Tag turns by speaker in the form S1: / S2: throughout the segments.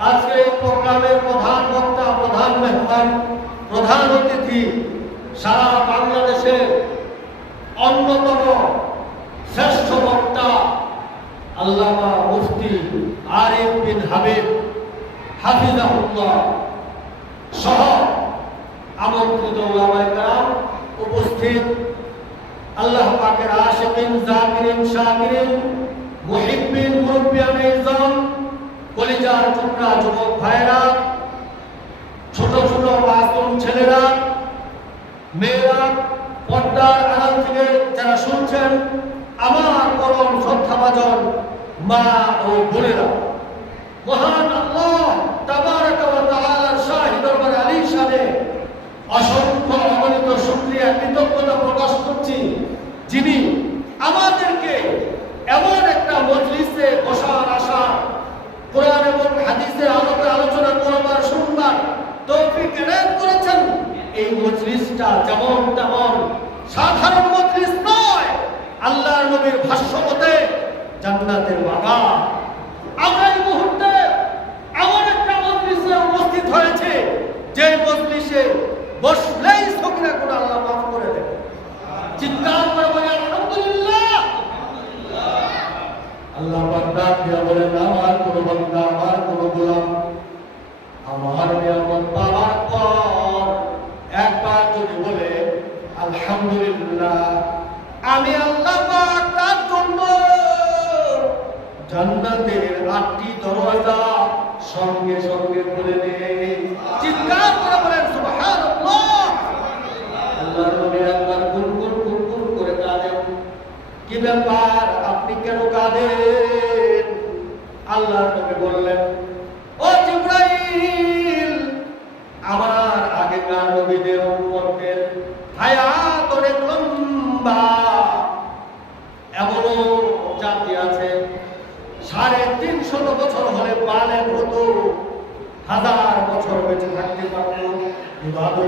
S1: আজকে এই প্রোগ্রামের প্রধান বক্তা, প্রধান মেহমান, প্রধান অতিথি সারা বাংলাদেশের অন্যতম শ্রেষ্ঠ বক্তা আল্লামা মুফতি আরিফ বিন হাবিব হাফিজাহুল্লাহ সহ আমন্ত্রিত ওলামায়ে কেরাম উপস্থিত আল্লাহ পাকের আশিকিন, জাকিরিন, শাকিরিন, মুহিব্বিন মুরব্বিয়ান ইজম কলিজার টুকরা যুবক ভাইরা ছোট ছোট মাসুম ছেলেরা, মেয়েরা, পর্দার আড়াল থেকে যারা শুনছেন, আমার পরম শ্রদ্ধাভাজন মা ও বোনেরা। মহান আল্লাহ তাবারক ওয়া শাহী দরবার আলী শানে অসংখ্য অগণিত শুকরিয়া, কৃতজ্ঞতা আল্লাহর নবীর ভাষ্য মতে জান্নাতের বাগান। আমরা এই মুহূর্তে এমন একটা মজলিসে উপস্থিত হয়েছে, যে মজলিসে বসলেই সকিনা করে আল্লাহ মাফ করে দেবে। চিৎকার করে বলে, আলহামদুলিল্লাহ। আল্লাহ বান্দা দিয়া বলেন আমার কোন বান্দা আমার কোন গোলাম। আমার নিয়ামত পাওয়ার পর একবার যদি বলে, আলহামদুলিল্লাহ। আমি আল্লাহ তার জন্য জান্নাতের আটটি দরওয়াজা সঙ্গে সঙ্গে খুলে দেয় চিৎকার করে বলেন, সুবহানাল্লাহ। আল্লাহর নবী একবার গুনগুন গুনগুন করে কাঁদেন। কি ব্যাপার? আপনি কেন কাঁদেন? আল্লাহর নবী বললেন ও জিব্রাইল আমার আগেকার নবীদের উম্মতের হায়াত অনেক লম্বা এমনও জাতি আছে সাড়ে তিনশত বছর হলে বালে হতো হাজার বছর বেঁচে থাকতে পারত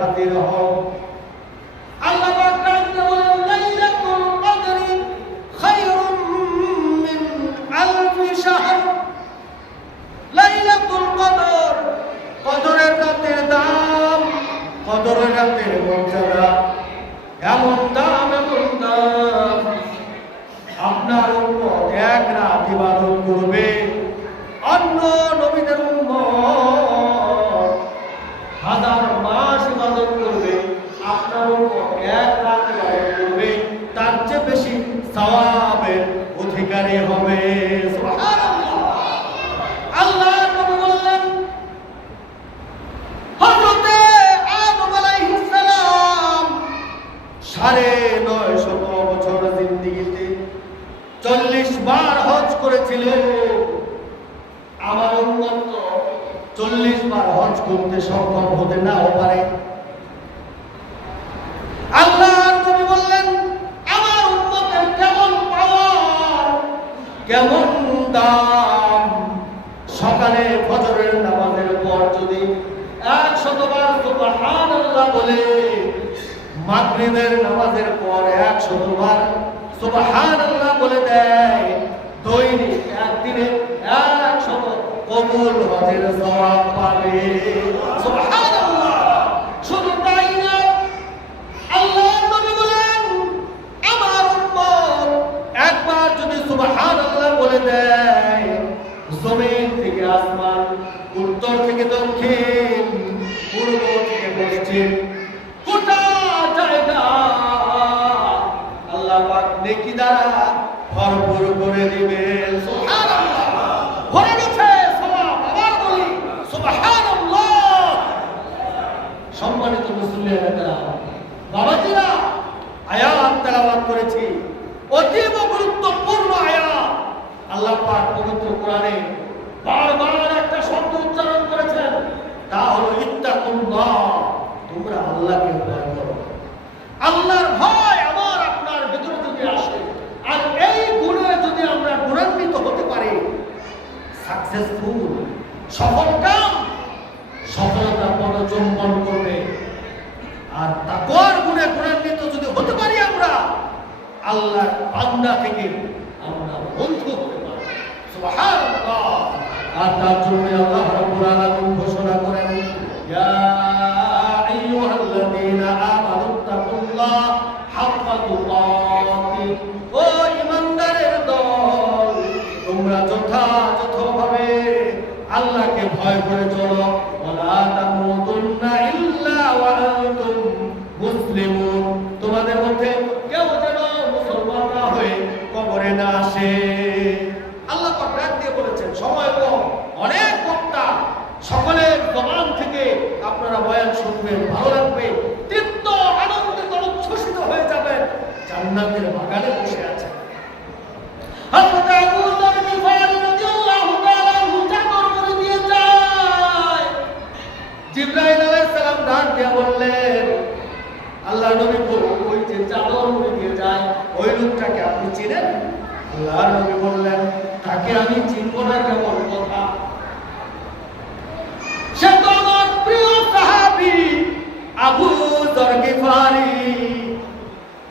S1: হাজির হও আল্লাহ কদরের রাতের দাম, কদরের রাতের মর্যাদা, এমন দাম এমন দাম। আপনার উম্মত এক রাত ইবাদত করবে। চল্লিশ বার হজ করেছিলেন আমার উন্নত চল্লিশ বার হজ করতে সক্ষম হতে নাও পারে। আল্লাহ নবী বললেন, আমার উন্মতের কেমন পাওয়ার? কেমন দাম? সকালে ফজরের নামাজের পর যদি এক শতবার সুবহানাল্লাহ বলে, মাগরিবের নামাজের পর এক শতবার আমার একবার যদি বলে দেয় থেকে আসমান উত্তর থেকে দক্ষিণ পূর্ব থেকে পশ্চিম গোটা জায়গা আল্লাহ পাক নেকি দ্বারা ভরপুর করে দিবেন সুবহানাল্লাহ ভরে গেছে সওয়াব আবার বলি সুবহানাল্লাহ সম্মানিত মুসলিম বাবাজিরা তা হলো, ইত্তাকুল্লাহ তোমরা আল্লাহকে ভয় আমার আপনার ভিতরে যদি আসে, আর এই গুণে যদি আমরা গুণান্বিত হতে পারি সফল কাম সফলতার পদচম্বন করবে আর তাকওয়ার গুণে গুণান্বিত যদি হতে পারি আমরা আল্লাহর বান্দা থেকে আমরা বন্ধু হতে পারি। আর তার জন্য আল্লাহ আলামিন ঘোষণা করেন, ইয়া আইয়ুহাল্লাযীনা আমানু হাক্কা তুকাতিহ ও দল, তোমরা যথাযথভাবে আল্লাহকে ভয় করে চলো। ওয়ালা তামুতুন্না ইল্লা ওয়া আনতুম মুসলিমুন তোমাদের মধ্যে কেউ যেন মুসলমান না হয়ে কবরে না আসে আল্লাহ পাক ডাক দিয়ে বলেছেন সময় কম অনেক বক্তা সকলের জবান থেকে আপনারা বয়ান শুনবেন, ভালো লাগবে। তৃপ্ত আনন্দিত উচ্ছ্বসিত হয়ে যাবেন জান্নাতের বাগানে বসে আছেন বললেন, আল্লাহ নবী বলল ওই যে ওই লোকটাকে আপনি চিনেন? আল্লাহ নবী বললেন, তাকে আমি চিনব না কেমন কথা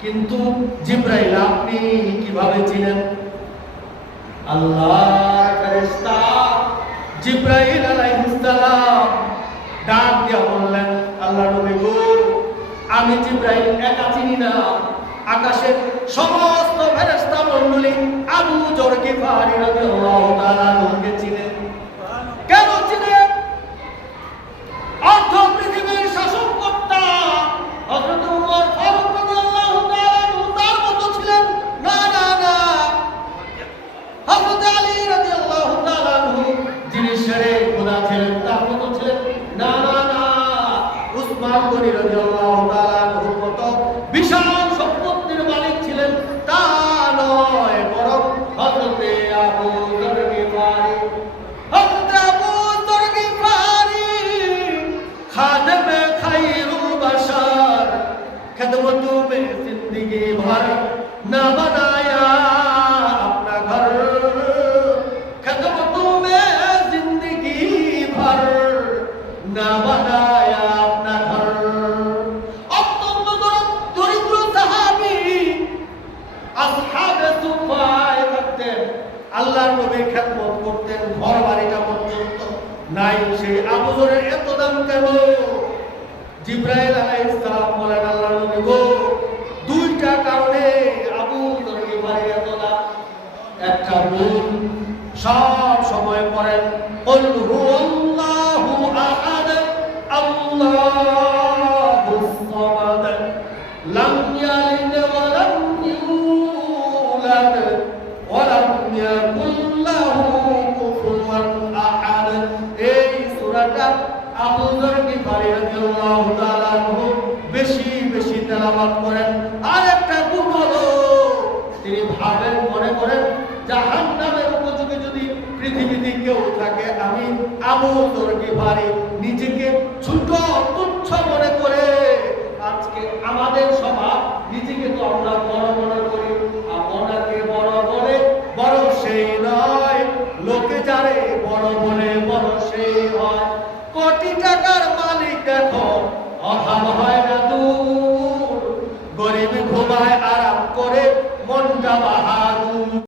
S1: কিন্তু জিব্রাইল, আপনি কীভাবে চিনেন আল্লাহ জিব্রাইল আলাইহিস সালাম ডাক দিয়া বললেন, আল্লাহ নবী গো, আমি জিব্রাইল একা চিনি না। আকাশের সমস্ত পাথরের এত দাম কেন? জিব্রাইল আলাইহিস সালাম বলেন, আল্লাহর নবী গো, দুইটা কারণে আবু দরগিবারে এত দাম। একটা ভুল, সব সময় পড়েন, কুল হু আল্লাহু আহাদ আল্লাহুস সামাদ, লাম ইয়ালিদ বেশি করেন আর একটা গুণ তিনি ভাবেন, মনে করেন জাহান নামের উপযোগী যদি পৃথিবীতে কেউ থাকে, আমি আবু গিফারি নিজেকে ছোট তুচ্ছ মনে করে, আজকে আমাদের সমাজ নিজেকে তো আমরা বড় মনে